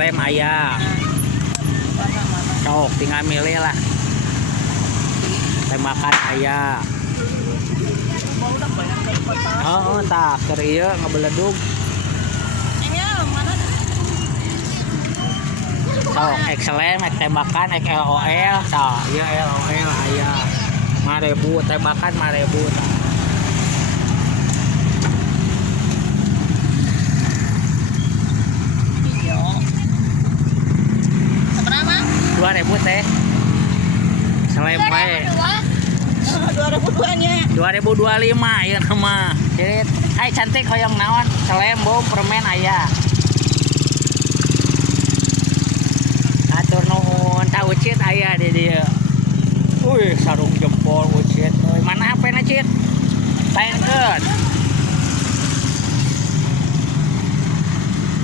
Selem aya. Sok tinggal milih lah. Tembakan aya. Oh, tak keur ieu ngabeledug. Sok Selem tembakan LOL tah ieu LOL aya. 5.000 tembakan 5.000 tah. Seberapa? 2.000 teh. Selem we. 2002 nya. 2025 ya nama. Cirit. Hai cantik hoyong naon? Selem bom permen aya. Atur nuhun, tah ucit aya di dieu. Wih, sarung jempol ucit. Mana HP-na, Cit? Taenkeun.